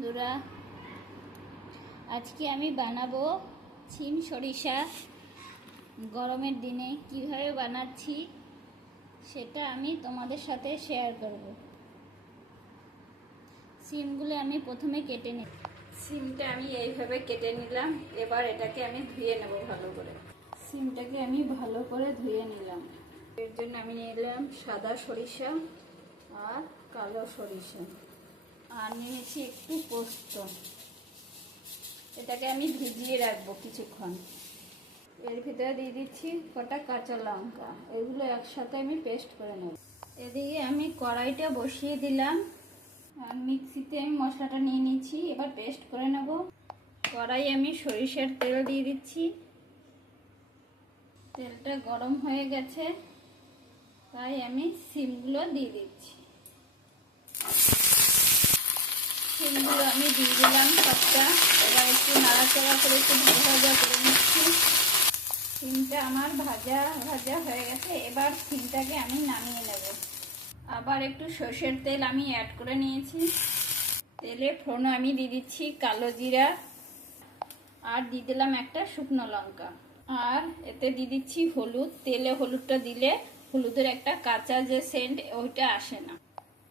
বন্ধুরা, আজকে আমি বানাবো সিম সরিষা। গরমের দিনে কিভাবে বানাচ্ছি সেটা আমি তোমাদের সাথে শেয়ার করব। সিমগুলো আমি প্রথমে কেটে নিই। সিমটা আমি এইভাবে কেটে নিলাম। এবার এটাকে আমি ধুয়ে নেব ভালো করে। সিমটাকে আমি ভালো করে ধুয়ে নিলাম। এর জন্য আমি নিলাম সাদা সরিষা আর কালো সরিষা, আর নিয়েছি একটু পোস্ত। এটাকে আমি ভিজিয়ে রাখবো কিছুক্ষণ। এর ভিতরে দিয়ে দিচ্ছি কটা কাঁচা লঙ্কা, এগুলো একসাথে আমি পেস্ট করে নেব। এদিকে আমি কড়াইটা বসিয়ে দিলাম, আর মিক্সিতে আমি মশলাটা নিয়ে নিচ্ছি। এবার পেস্ট করে নেব। কড়াই আমি সরিষার তেল দিয়ে দিচ্ছি। তেলটা গরম হয়ে গেছে, তাই আমি সিমগুলো দিয়ে দিচ্ছি। সিমগুলো আমি দিয়ে দিলাম সবটা। এবার একটু নাড়াচাড়া করে একটু ভাজা করে নিচ্ছি। সিমটা আমার ভাজা ভাজা হয়ে গেছে। এবার সিমটাকে আমি নামিয়ে নেব। আবার একটু সর্ষের তেল আমি অ্যাড করে নিয়েছি। তেলে ফোড়নে আমি দিয়ে দিচ্ছি কালো জিরা, আর দিয়ে দিলাম একটা শুকনো লঙ্কা, আর এতে দিয়ে দিচ্ছি হলুদ। তেলে হলুদটা দিলে হলুদের একটা কাঁচা যে সেন্ট ওইটা আসে না।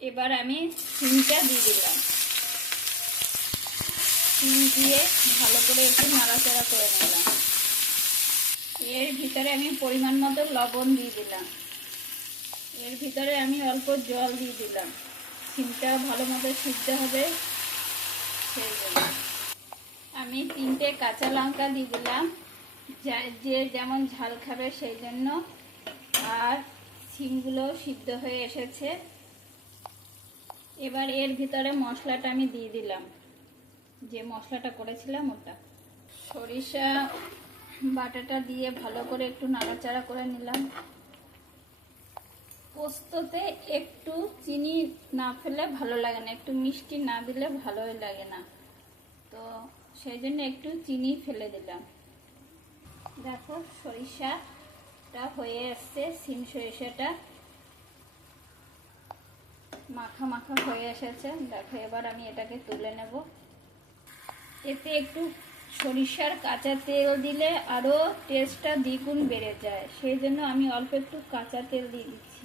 এবার আমি সিমটা দিয়ে দিলাম। সিম দিয়ে ভালো করে একটু নাড়াচাড়া করে নিলাম। এর ভিতরে আমি পরিমাণ মতো লবণ দিয়ে দিলাম। এর ভিতরে আমি অল্প জল দিয়ে দিলাম। সিমটা ভালো মতো সিদ্ধ হবে সেই জন্য। আমি 3টে কাঁচা লঙ্কা দিয়ে দিলাম, যে যেমন ঝাল খাবে সেই জন্য। আর সিমগুলো সিদ্ধ হয়ে এসেছে। এবার এর ভিতরে মশলাটা আমি দিয়ে দিলাম, যে মশলাটা করেছিলাম ওটা। সরিষা বাটাটা দিয়ে ভালো করে একটু নাড়াচাড়া করে নিলাম। পোস্ততে একটু চিনি না ফেলে ভালো লাগে না, একটু মিষ্টি না দিলে ভালোই লাগে না, তো সেই জন্য একটু চিনি ফেলে দিলাম। দেখো সরিষাটা হয়ে আসছে, সিম সরিষাটা মাখা মাখা হয়ে এসেছে। দেখো এবার আমি এটাকে তুলে নেব। এতে একটু সরিষার কাঁচা তেল দিলে আরও টেস্টটা দ্বিগুণ বেড়ে যায়, সেই জন্য আমি অল্প একটু কাঁচা তেল দিয়ে দিচ্ছি।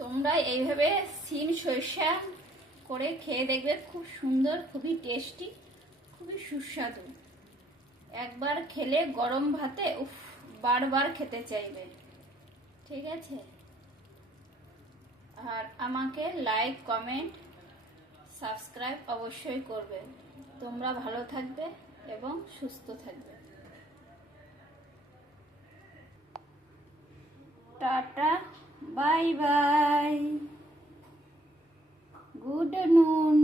তোমরা এইভাবে সিম সরিষা করে খেয়ে দেখবে, খুব সুন্দর, খুবই টেস্টি, খুবই সুস্বাদু। একবার খেলে গরম ভাতে বারবার খেতে চাইবে। ঠিক আছে? আর আমাকে লাইক, কমেন্ট, সাবস্ক্রাইব অবশ্যই করবে। তোমরা ভালো থাকবে এবং সুস্থ থাকবে। টাটা, বাই বাই, গুড নুন।